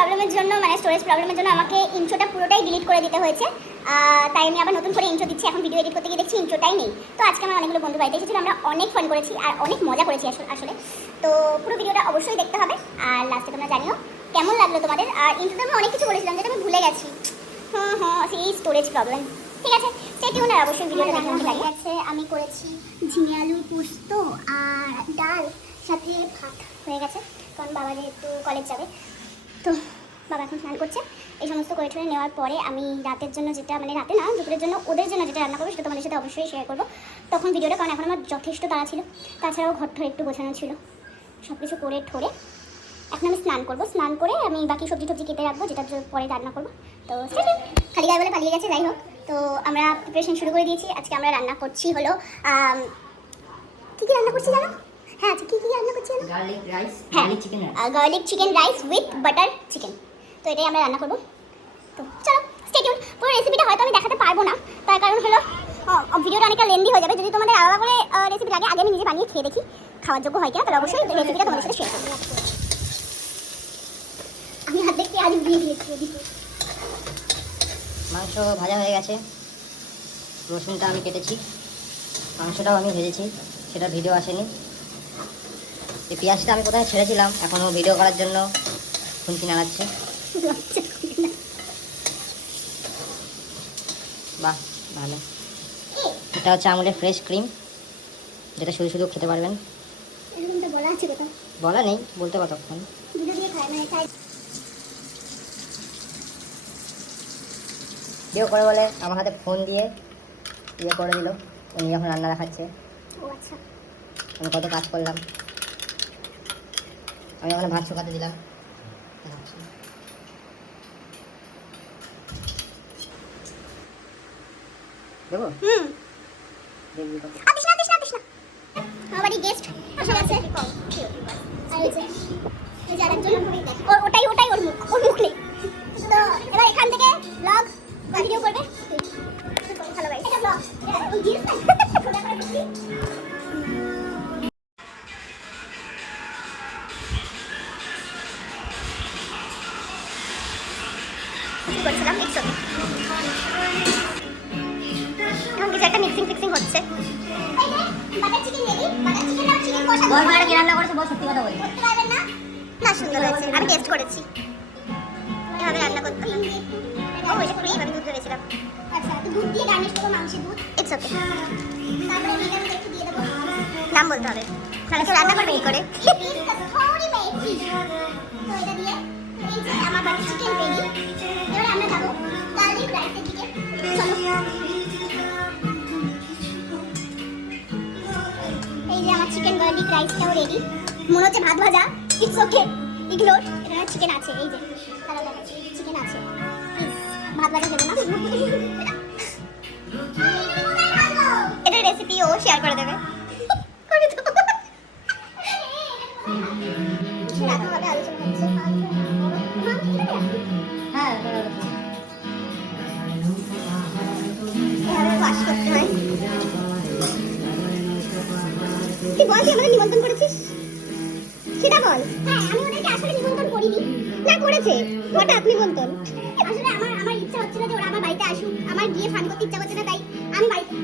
প্রবলেমের জন্য মানে স্টোরেজ প্রবলেমের জন্য আমাকে ইন্ট্রোটা পুরোটাই ডিলিট করে দিতে হয়েছে। তাই আমি আবার নতুন করে ইন্ট্রো দিচ্ছি। এখন ভিডিও এডিট করতে গিয়ে দেখছি ইন্ট্রোটাই নেই। তো আজকে আমার অনেকগুলো বন্ধু বাড়িতে এসেছিল, আমরা অনেক ফান করেছি আর অনেক মজা করেছি আসলে। তো পুরো ভিডিওটা অবশ্যই দেখতে হবে আর লাস্টে তোমরা জানিও কেমন লাগলো তোমাদের। আর ইন্ট্রোতে আমি অনেক কিছু বলেছিলাম যেটা আমি ভুলে গেছি। সেই স্টোরেজ প্রবলেম। ঠিক আছে, স্টে টিউন আর অবশ্যই ভিডিওটা দেখে আমাকে লাগে আছে। আমি করেছি ঝিঙে আলুর পোস্ত আর ডাল, সাথে ভাত হয়ে গেছে, কারণ বাবা যেহেতু কলেজ যাবে। তো বাবা এখন স্নান করছে। এই সমস্ত করে ঠরে নেওয়ার পরে আমি রাতের জন্য যেটা, মানে রাতে না দুপুরের জন্য ওদের জন্য যেটা রান্না করবো সেটা তোমাদের সাথে অবশ্যই শেয়ার করবো তখন ভিডিওটা, কারণ এখন আমার যথেষ্ট তাড়া ছিল। তাছাড়াও ঘর ঠর একটু গোছানো ছিল, সব কিছু করে ঠরে এখন আমি স্নান করবো। স্নান করে আমি বাকি সবজি টবজি কেটে রাখবো, যেটা পরে রান্না করবো। তো খালি গায়ে বলে পালিয়ে গেছে, যাই হোক। তো আমরা প্রিপারেশন শুরু করে দিয়েছি। আজকে আমরা রান্না করছি হলো কী কী রান্না করছি জানো? হ্যাঁ আচ্ছা, কী কী রান্না করছি জানো? Garlic chicken rice with butter chicken. তো এটাই আমরা রান্না করবো। তো চলো স্টে টিউন। পুরো রেসিপিটা হয়তো আমি দেখাতে পারবো না, তার কারণ হলো ভিডিওটা অনেকটা লেন্দি হয়ে যাবে। যদি তোমাদের আলাদা করে রেসিপি লাগে, আগে আমি নিজে বানিয়ে খেয়ে দেখি খাওয়ার যোগ্য হয় কিনা, তাহলে অবশ্যই রেসিপিটা তোমাদের সাথে শেয়ার করবো। আমি হাত দেখতে আজ দিয়ে দিয়েছি। মাংস ভাজা হয়ে গেছে, রসুনটা আমি কেটেছি, মাংসটাও আমি ভেজেছি, সেটা ভিডিও আসেনি। এই পেঁয়াজটা আমি কোথায় ছেড়েছিলাম, এখনও ভিডিও করার জন্য খুন্তি নাড়াচ্ছে। বাহ ভালো। এটা হচ্ছে আমুলের ফ্রেশ ক্রিম, যেটা শুধু শুধু খেতে পারবেন। বলা নেই, বলতে কতক্ষণ। কেউ করে বলে আমার হাতে ফোন দিয়ে ইয়ে করে দিল, উনি এখন রান্না দেখাচ্ছে। আমি কত কাজ করলাম, আমি ওখানে ভাত শুকাতে দিলাম। দেবো? দেখবি কত। আমার বাড়ি গেস্ট আসা গেছে। আর এই যে আরেকজন, ওটাই ওর মুখ নেই। তো এবার এখান থেকে ব্লগ ভিডিও করবে। ভালো ভাই, এটা ব্লগ। করছিলাম একসাথে, এখন কিছু একটা মিক্সিং ফিক্সিং হচ্ছে। Butter chicken ready. Butter chicken আর চিকেন কষা বল মারা কি রান্না করেছে, বল সত্যি কথা বল। করতে পারবেন না? না, সুন্দর হয়েছে, আমি টেস্ট করেছি। এভাবে রান্না করতে ও এটা করেই আমি দুধ ভেবেছিলাম। আচ্ছা, তো দুধ দিয়ে গার্নিশ করবো, মাংসের দুধ। It's okay. তারপরে ভিনেগার একটু দিয়ে দেবো। নাম বলতে হবে, তাহলে তো রান্না করবে কি করে? তো এটা দিয়ে এই যে আমার বাড়ির চিকেন রেডি। এবার আমরা যাবো গার্লিক রাইসের দিকে। চলো। এই যে আমার চিকেন গার্লিক রাইসটাও রেডি। মনে হচ্ছে ভাত ভাজা, ইটস ওকে, ইগনোর। এখানে চিকেন আছে, এই যে তারা দেখাচ্ছে চিকেন আছে। ভাত ভাজা দেবে না, এটা রেসিপিও শেয়ার করে দেবে। করে তো রাখা হবে, আলোচনা হচ্ছে। হ্যাঁ, এভাবে ওয়াশ করতে হয়। তুই বল, তুই আমাদের নিমন্ত্রণ করেছিস সেটা বল। হ্যাঁ, আমি ওদেরকে আসলে নিমন্ত্রণ করিনি। না, করেছে হঠাৎ নিমন্ত্রণ। আসলে আমার ইচ্ছা হচ্ছিল যে ওরা আমার বাড়িতে আসুক, আমার গিয়ে ফান করতে ইচ্ছা করছে না, তাই আমি বাড়িতে।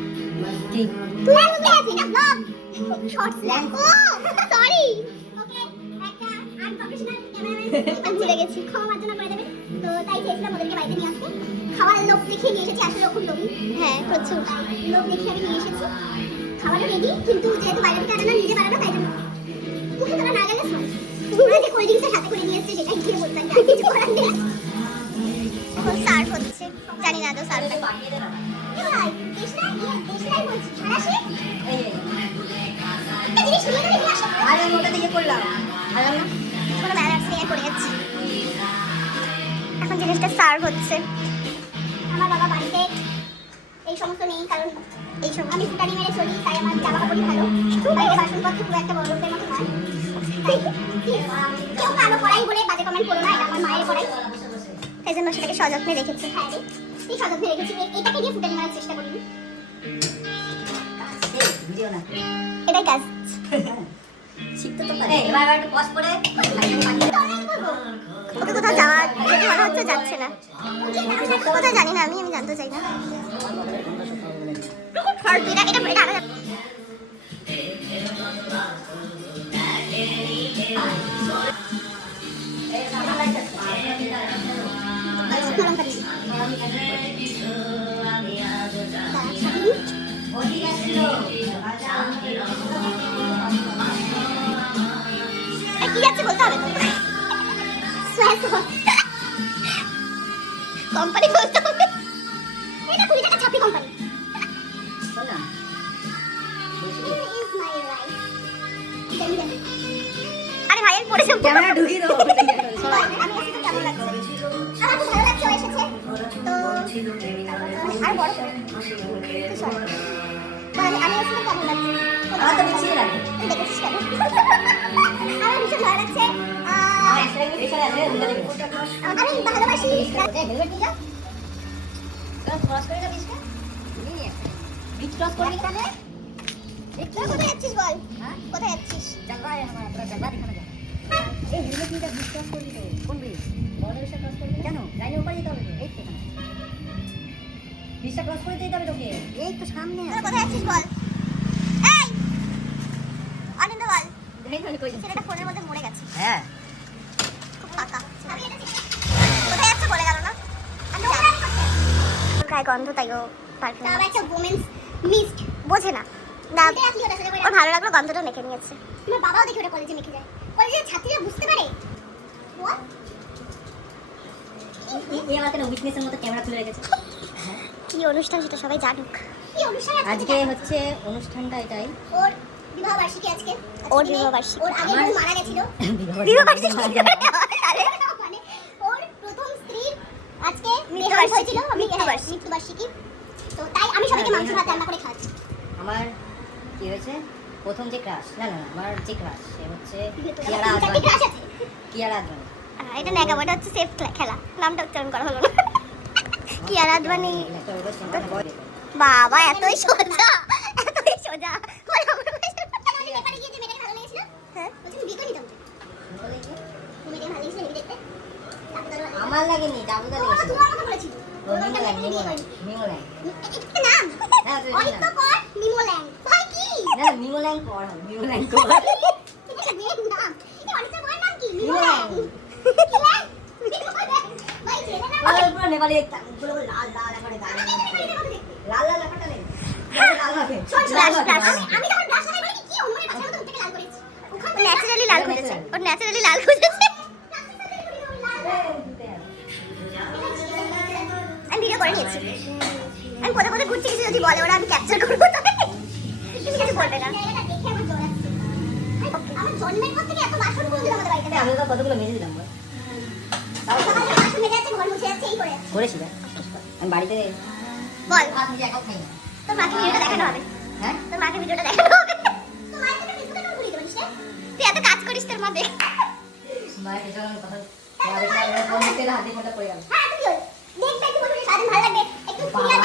ঠিক তুই আর বুঝতে আছিস না ব্লগ শর্টস ল্যাং। ও সরি, ওকে একটা আনপ্রফেশনাল ক্যামেরাম্যান ভুলে গেছি, ক্ষমা মার্জনা করে দেবেন। তো তাই চেয়েছিলাম ওদেরকে বাড়িতে নিয়ে আসতে। খাওয়ার লোক দেখিয়ে নিয়ে এসেছি, আসলে খুব লোভী। হ্যাঁ, প্রচুর লোক দেখিয়ে আমি নিয়ে এসেছি। খাওয়াটা রেডি, কিন্তু যেহেতু বাইরে থেকে আনা, নিজে বানানো, তাই জন্য মুখে তোলা না গেলে সরি। ওরা যে কোল্ড ড্রিঙ্কসের সাথে করে নিয়ে এসেছে সেটাই খেয়ে বলতাম, আর কিছু করার নেই। এখন সার্ভ হচ্ছে, জানি না তো সার্ভ এখন জিনিসটা সার্ভ হচ্ছে। আমার বাবা বাড়িতে এই সমস্ত নেই, কারণ এই সব আমি ফুটানি মেরে চলি, তাই আমার জামা কাপড়ই ভালো। বাইরে বাসনপত্র খুব একটা বড় লোকের মতো নয়। কেউ কালো করাই বলে বাজে কমেন্ট করো না, এটা আমার মায়ের করাই, তাই জন্য সেটাকে সযত্নে রেখেছি। হ্যাঁ রে, এই সযত্নে রেখেছি। এটাকে দিয়ে ফুটানি মারার চেষ্টা করিনি, এটাই কাজ। শিখতে তো পারে। এবার একটু পজ করে ওকে কোথাও যাওয়ার তো যাচ্ছে না, কোথায় জানি না, আমি জানতে চাই না। এটা এটা এটা আলাদা। কি যাচ্ছে বলতে হবে তো, কোম্পানি বলতে হবে, এটা 20 টাকা ছাপি কোম্পানি। আরে ভাই আমি পড়েছি, ক্যামেরা ঢুকিয়ে দাও। আমি এসে কেমন লাগছে, আমার খুব ভালো লাগছে ও এসেছে তো। আর বড় করে আমি এসে কেমন লাগছে, আমার তো মিছিয়ে লাগে। দেখেছিস কেন? আমার ভীষণ ভালো লাগছে। আমি ভালোবাসি। হেলমেট নিয়ে যা, ক্রস করে যা বিচটা, বিচ ক্রস করবি তাহলে। কোথায় যাচ্ছিস বল? হ্যাঁ কোথায় যাচ্ছিস? জায়গা আমার পুরো জায়গা দেখানো যায়। এই হেলমেট নিয়ে যা, বিচ ক্রস করবি তো। কোন ব্রিজ? বড় ব্রিজটা ক্রস করবি কেন? লাইনের উপরে যেতে হবে তো। এই তো ব্রিজটা ক্রস করে যেতে হবে তোকে। এই তো সামনে। তোরা কোথায় যাচ্ছিস বল? এই অনিন্দ বল। ছেলেটা ফোনের মধ্যে মরে গেছে, হ্যাঁ খুব ফাঁকা। কোথায় যাচ্ছে বলে গেল না, আমি জানি। গায়ে গন্ধ, তাই ও পারফিউম। তাও একটা ওমেন্স মিস্ট বোঝে না। ওর ভালো লাগলো, গন্ধটা মেখে নিয়েছে। আমার বাবাও দেখি ওটা কলেজে মেখে যায়। কলেজের ছাত্রীরা বুঝতে পারে। What? এই আমাকে না উইটনেসের মতো ক্যামেরা খুলে রেখেছে। কি অনুষ্ঠান সেটা সবাই জানুক। কি অনুষ্ঠান আজকে হচ্ছে অনুষ্ঠানটা এটাই। ওর বিবাহ বার্ষিকী আজকে। ওর বিবাহ বার্ষিকী। ওর আগে বউ মারা গেছিল। বিবাহ বার্ষিকী। মানে ওর প্রথম স্ত্রীর আজকে দেহান্ত হয়েছিল, মৃত্যু বার্ষিকী। তো তাই আমি সবাইকে মাংস ভাত রান্না করে খাওয়াচ্ছি। আমার কি হয়েছে প্রথম যে ক্রাশ, না না না, আমার যে ক্রাশ সে হচ্ছে কিয়ারা কিয়ারা আদবানি। আদবানি। কিয়ারা আদবানি। এটা নেগাম, এটা হচ্ছে সেফ খেলা, নামটা উচ্চারণ করা হলো না। কিয়ারা আদবানি। বাবা এতই সোজা, এতই সোজা। মানে আমার নেপালে গিয়ে যে মেয়েটাকে ভালো লেগেছিল, হ্যাঁ বলছি বিয়ে করে নিতাম। মেয়েটাকে ভালো লেগেছিল দেখতে। আমার লাগেনি, দাবুদা লেগেছিল। তোমার কথা বলেছিল। ও মিমোল্যাং, মিমোল্যাং, মিমোল্যাং। একটা নাম হ্যাঁ, তুই অরিত্য কর মিমোল্যাং। ভাই কি? না না, মিমোল্যাং কর হবে, মিমোল্যাং কর। এটা মেয়ের নাম। এই অরিত্য কর নাম কি? মিমোল্যাং। কি ল্যাং? মিমোল্যাং। ভাই ছেলের নাম ওই পুরো নেপালি একটা পুরো লাল লাল করে গায়ে। লাল লাল ব্যাপারটা নেই। লাল হবে। আমি যখন ব্লাশ লাগাই বলি কি অনুমানের বাচ্চার মতো মুখটাকে লাল করেছি। ওখানে ন্যাচারালি লাল খুঁজেছে, ওর ন্যাচারালি লাল খুঁজেছে। আমি ভিডিও করে নিয়েছি। আমি কোথাও কোথাও ঘুরতে গেছি, যদি বলে ওরা আমি ক্যাপচার করবো তাহলে তুমি কিছু বলবে না। আমার জন্মের পর থেকে এত বাসন কোনদিন আমাদের বাড়িতে আমি তো কতগুলো মেজে দিলাম বল। তাও তো সকালে বাসন মেজে যাচ্ছে, ঘর মুছে যাচ্ছে, এই করে যাচ্ছে। করেছি না। আমি বাড়িতে বল ভাত নিজে একাও খাই না। তোর মাকে ভিডিওটা দেখানো হবে, হ্যাঁ তোর মাকে ভিডিওটা দেখানো হবে। তোর মায়ের থেকে ফেসবুকে কেন ঘুরিয়ে দেবো না? তুই এত কাজ করিস তোর মা দেখ। মায়ের পেছনে আমি কথা বলতে বলতে হাতে ফোনটা পড়ে গেল। হ্যাঁ তুই দেখ একটু বলবি সারাদিন ভালো লাগবে, একটু ক্লিয়ার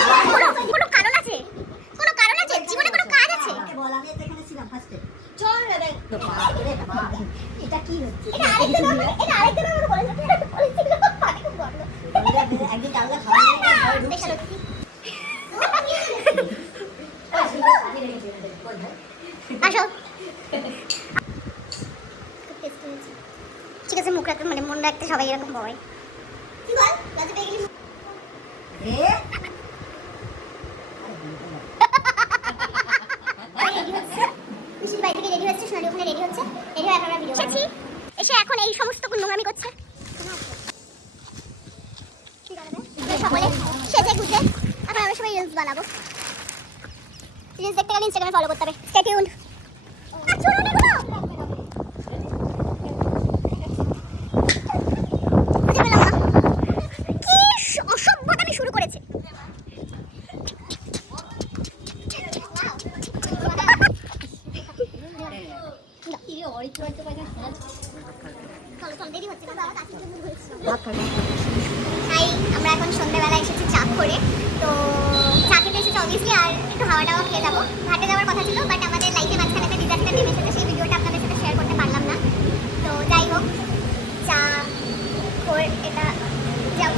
কোনো কারণ আছে, কোনো কারণ আছে জীবনে, কোনো কাজ আছে? বল আমি তো এখানে ছিলাম ফার্স্টে। চল রে ভাই, এটা কি হচ্ছে? এটা আরেকটা নাম, এটা আরেকটা নাম বলেছে, তুই এটা বলেছিস পাটি খুব বড়। একদিন চালটা খাওয়া নিয়ে ঘরে ঢুকছে। সত্যি আসো। ঠিক আছে মুখ রাখতে, মানে মন রাখতে সবাই এরকম বয়। কি বল লজ্জা পেয়ে গেলি? মিষ্টির বাড়ি থেকে রেডি হচ্ছে, সোনালি ওখানে রেডি হচ্ছে, রেডি হয়ে এখন আমরা ভিডিও করছি। এসে এখন এই সমস্ত নোংরামি করছে। সকলে সেজে গুজে এখন আমরা সবাই রিলস বানাবো। রিলস দেখতে গেলে ইনস্টাগ্রামে ফলো করতে হবে। Stay tuned. বুঝতে পেলাম না কি অসভ্যতামি শুরু করেছে। তাই আমরা এখন সন্ধ্যাবেলা এসেছি চা করে, তো চা খেতে এসেছি অবভিয়াসলি, আর একটু হাওয়া টাওয়া খেয়ে যাবো। ঘাটে যাওয়ার কথা ছিল, বাট আমাদের লাইফে মাঝখানে একটা ডিজাস্টার নেমে এসেছে, সেই ভিডিওটা আপনাদের সাথে শেয়ার করতে পারলাম না। তো যাই হোক, চা এটা যাও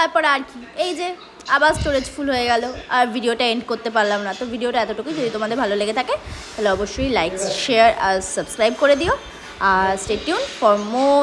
তারপর আর কি, এই যে আবার স্টোরেজ ফুল হয়ে গেল, আর ভিডিওটা এন্ড করতে পারলাম না। তো ভিডিওটা এতটুকুই। যদি তোমাদের ভালো লেগে থাকে তাহলে অবশ্যই লাইক, শেয়ার আর সাবস্ক্রাইব করে দিও। আর স্টে টিউন ফর মোর